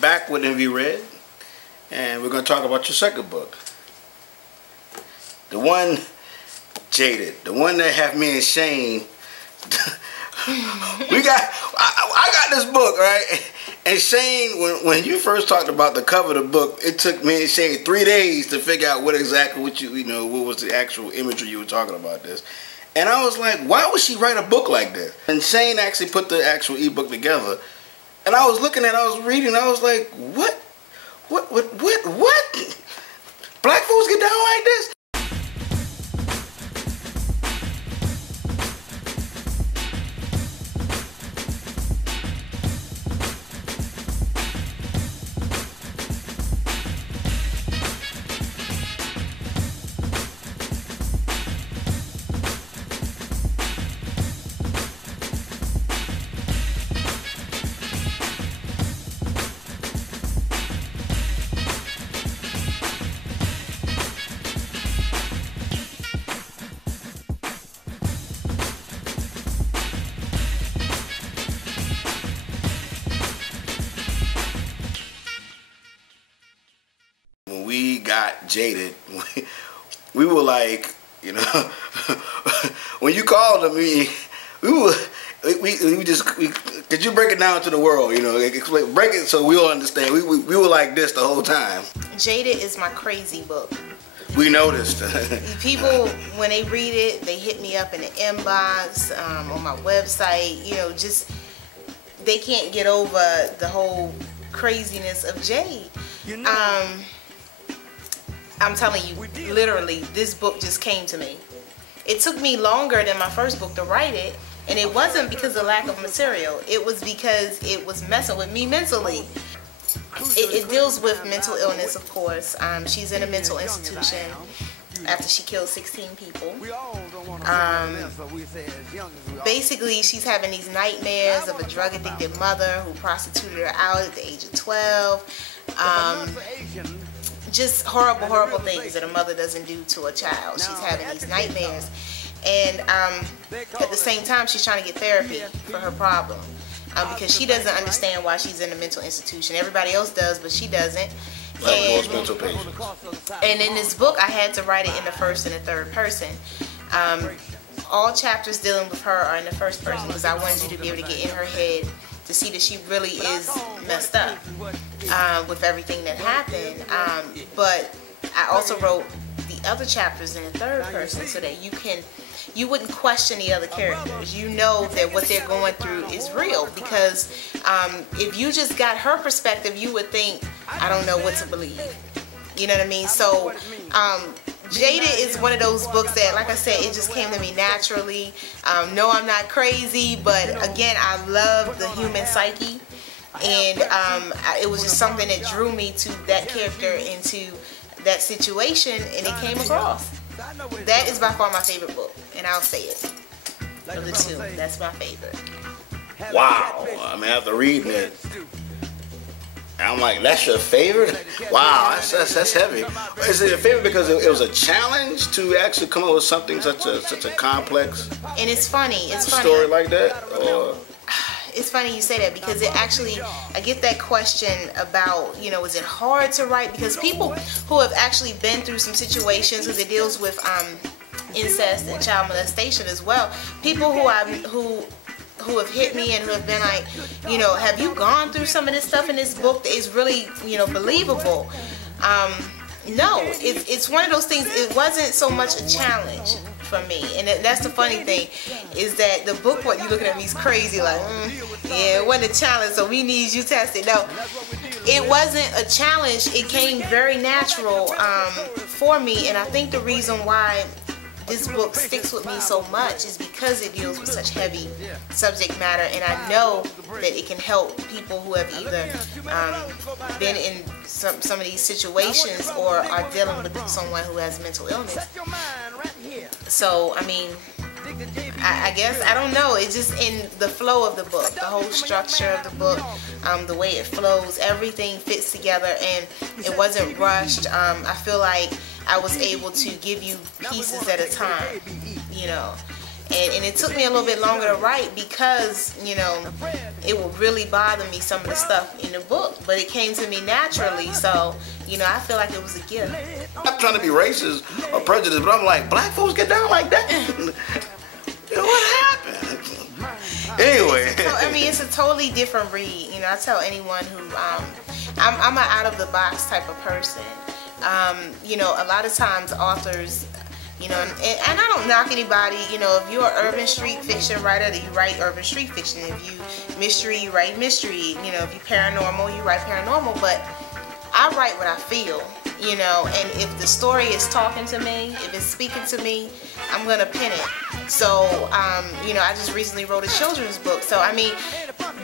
Back with Envy Red, and we're going to talk about your second book. The one, Jaded. The one that have me and Shane. I got this book, right? And Shane, when you first talked about the cover of the book, it took me and Shane 3 days to figure out what was the actual imagery you were talking about this. And I was like, why would she write a book like this? And Shane actually put the actual ebook together. And I was looking at it, I was reading, I was like, what? Black folks get down like this? When we got Jaded, we were like, you know, when you called them, we could you break it down to the world, you know, break it so we all understand. We were like this the whole time. Jaded is my crazy book. We noticed. People, when they read it, they hit me up in the inbox, on my website, you know, just, they can't get over the whole craziness of Jade. You know. I'm telling you, literally, this book just came to me. It took me longer than my first book to write it, and it wasn't because of lack of material. It was because it was messing with me mentally. It deals with mental illness, of course. She's in a mental institution after she killed 16 people. Basically, she's having these nightmares of a drug-addicted mother who prostituted her out at the age of 12. Just horrible, horrible things that a mother doesn't do to a child. She's having these nightmares. And at the same time, she's trying to get therapy for her problem. Because she doesn't understand why she's in a mental institution. Everybody else does, but she doesn't. Like most mental patients. And in this book, I had to write it in the first and the third person. All chapters dealing with her are in the first person because I wanted you to be able to get in her head to see that she really is messed up with everything that happened. But I also wrote the other chapters in the third person so that you wouldn't question the other characters. You know that what they're going through is real, because if you just got her perspective, you would think, I don't know what to believe. You know what I mean? So Jaded is one of those books that, like I said, it just came to me naturally. No, I'm not crazy, but again, I love the human psyche, and it was just something that drew me to that character, into that situation, and it came across. That is by far my favorite book, and I'll say it. Of the two, that's my favorite. Wow. I mean, after reading it, I'm like, that's your favorite? Wow, that's heavy. Is it your favorite because it was a challenge to actually come up with something such a complex? And it's funny. Story like that, or? It's funny you say that, because it actually, I get that question about, you know, is it hard to write? Because people who have actually been through some situations, because it deals with incest and child molestation as well. People who have hit me and who have been like, you know, have you gone through some of this stuff in this book that is really, you know, believable? No, it's one of those things. It wasn't so much a challenge for me, and that's the funny thing, is that the book, what you looking at me is crazy, like, yeah, it wasn't a challenge, so we need you tested. No, it wasn't a challenge. It came very natural for me, and I think the reason why this book sticks with me so much is because it deals with such heavy subject matter, and I know that it can help people who have either been in some of these situations or are dealing with someone who has mental illness. So, I mean, I guess, I don't know, it's just in the flow of the book, the whole structure of the book, the way it flows, everything fits together, and it wasn't rushed. I feel like I was able to give you pieces at a time, you know, And it took me a little bit longer to write because, you know, it would really bother me, some of the stuff in the book. But it came to me naturally, so, you know, I feel like it was a gift. I'm not trying to be racist or prejudiced, but I'm like, black folks get down like that? You know, what happened? Anyway. So, I mean, it's a totally different read. You know, I tell anyone who, I'm an out-of-the-box type of person. You know, a lot of times authors, you know, and I don't knock anybody, you know, if you're an urban street fiction writer, you write urban street fiction. If you mystery, you write mystery. You know, if you paranormal, you write paranormal. But I write what I feel, you know, and if the story is talking to me, if it's speaking to me, I'm going to pen it. So, you know, I just recently wrote a children's book. So, I mean,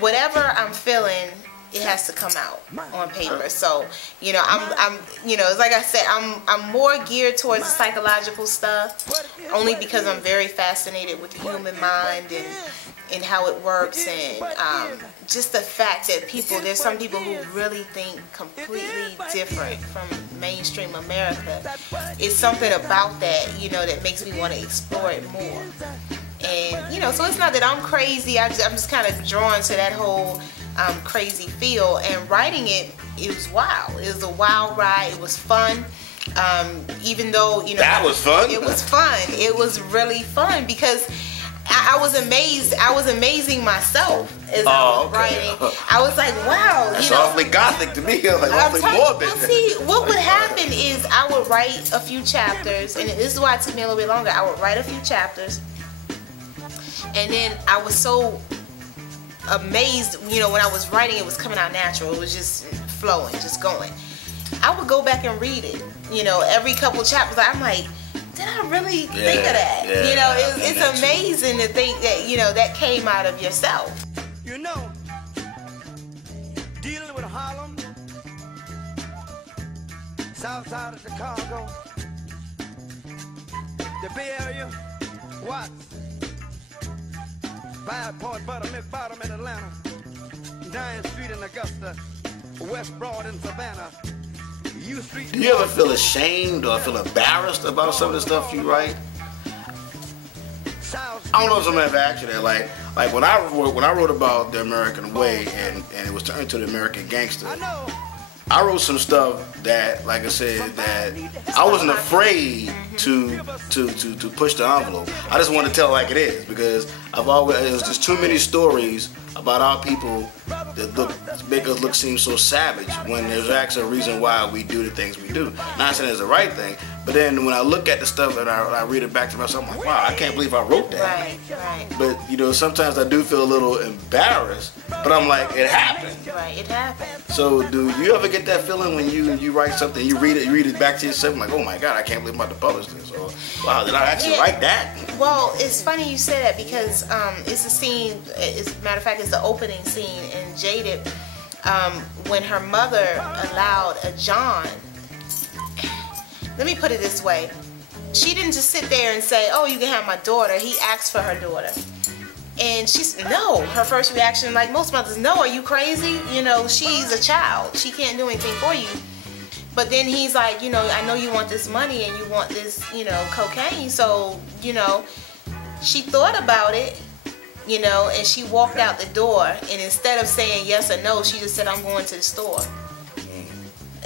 whatever I'm feeling, it has to come out on paper. So, you know, I'm you know, it's like I said, I'm more geared towards the psychological stuff, only because I'm very fascinated with the human mind and how it works, and just the fact that there's some people who really think completely different from mainstream America. It's something about that, you know, that makes me want to explore it more. And, you know, so it's not that I'm crazy, I'm just kind of drawn to that whole crazy feel, and writing it was wild. It was a wild ride. It was fun. Even though, you know, that was fun. It was fun. It was really fun because I was amazed. I was amazing myself as I was writing. I was like, wow. That's, you know, awfully gothic to me. Like awfully morbid. Well, see, what would happen is I would write a few chapters, and this is why it took me a little bit longer. I would write a few chapters, and then I was so amazed, you know, when I was writing, it was coming out natural. It was just flowing, just going. I would go back and read it, you know, every couple chapters. I'm like, did I really think of that? Yeah, you know, it's amazing to think that, you know, that came out of yourself. You know, dealing with Harlem, south side of Chicago, the Bay Area, Watts, Bad Point, Buttermilk Bottom in Atlanta, 9th Street in Augusta, West Broad in Savannah, U Street. Do you ever feel ashamed or feel embarrassed about some of the stuff you write? I don't know if somebody ever asked you that. Like when I wrote about the American way and it was turned to the American gangster, I wrote some stuff that, like I said, that I wasn't afraid to push the envelope. I just want to tell it like it is, because there's just too many stories about our people that make us seem so savage when there's actually a reason why we do the things we do. Not saying it's the right thing, but then when I look at the stuff and I read it back to myself, I'm like, wow, I can't believe I wrote that. Right. But, you know, sometimes I do feel a little embarrassed, but I'm like, it happened. Right, it happened. So do you ever get that feeling when you write something, you read it back to yourself, like, oh my God, I can't believe I'm about to publish this, or wow, did I actually write that? Well, it's funny you say that, because it's a scene, as a matter of fact, it's the opening scene in Jaded, when her mother allowed a John. Let me put it this way. She didn't just sit there and say, oh, you can have my daughter. He asked for her daughter. And she's, no. Her first reaction, like most mothers, no, are you crazy? You know, she's a child. She can't do anything for you. But then he's like, you know, I know you want this money and you want this, you know, cocaine. So, you know, she thought about it, you know, and she walked out the door. And instead of saying yes or no, she just said, I'm going to the store.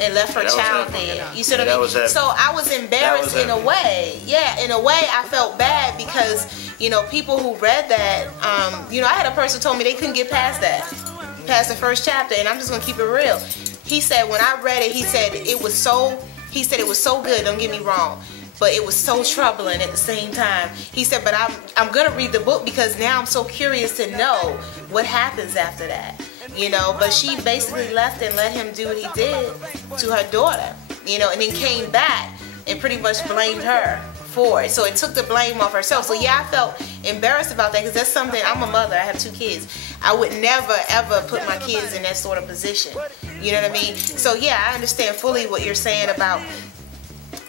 And left her child there. You see what I mean? So I was embarrassed in a way. Yeah, in a way I felt bad, because, you know, people who read that, you know, I had a person told me they couldn't get past that, past the first chapter, and I'm just gonna keep it real. He said when I read it, he said it was so good, don't get me wrong, but it was so troubling at the same time. He said, but I'm gonna read the book because now I'm so curious to know what happens after that. You know, but she basically left and let him do what he did to her daughter, you know, and then came back and pretty much blamed her for it. So it took the blame off herself. So yeah, I felt embarrassed about that, because that's something, I'm a mother, I have 2 kids. I would never ever put my kids in that sort of position. You know what I mean? So yeah, I understand fully what you're saying about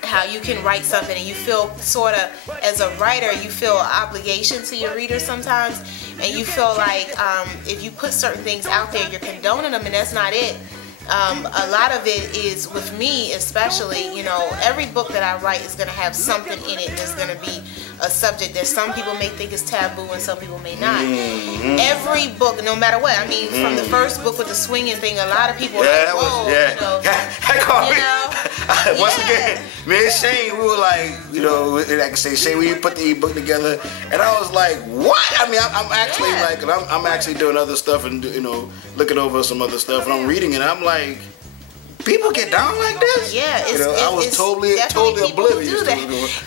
how you can write something and you feel sort of, as a writer, you feel an obligation to your readers sometimes, and you feel like if you put certain things out there, you're condoning them, and that's not it. A lot of it is, with me especially, you know, every book that I write is going to have something in it that's going to be a subject that some people may think is taboo and some people may not. Every book, no matter what, I mean, from the first book with the swinging thing, a lot of people were like, whoa, you know. Once again, me and Shane, we were like, you know, like I say, Shane, we put the ebook together, and I was like, what? I mean, I'm actually like, I'm actually doing other stuff and, you know, looking over some other stuff, and I'm reading it, and I'm like, people get down like this? Yeah, you know, I was totally oblivious.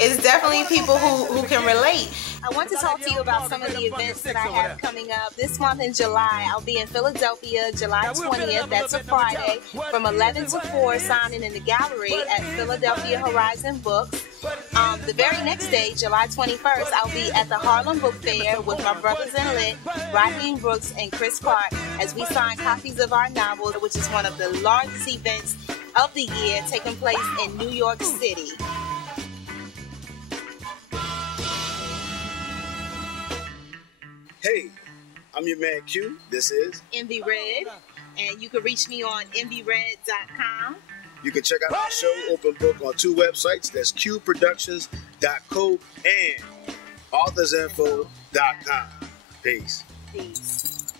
It's definitely people who can relate. I want to talk to you about some of the events that I have coming up. This month in July, I'll be in Philadelphia, July 20th. That's a Friday, from 11 to 4, signing in the gallery at Philadelphia Horizon Books. The very next day, July 21st, I'll be at the Harlem Book Fair with my brothers in lit, Raheem Brooks and Chris Clark, as we sign copies of our novel, which is one of the largest events of the year, taking place in New York City. Hey, I'm your man Q. This is Envy Red, and you can reach me on envyred.com. You can check out our show, Open Book, on 2 websites. That's qproductions.co and authorsinfo.com. Peace. Peace.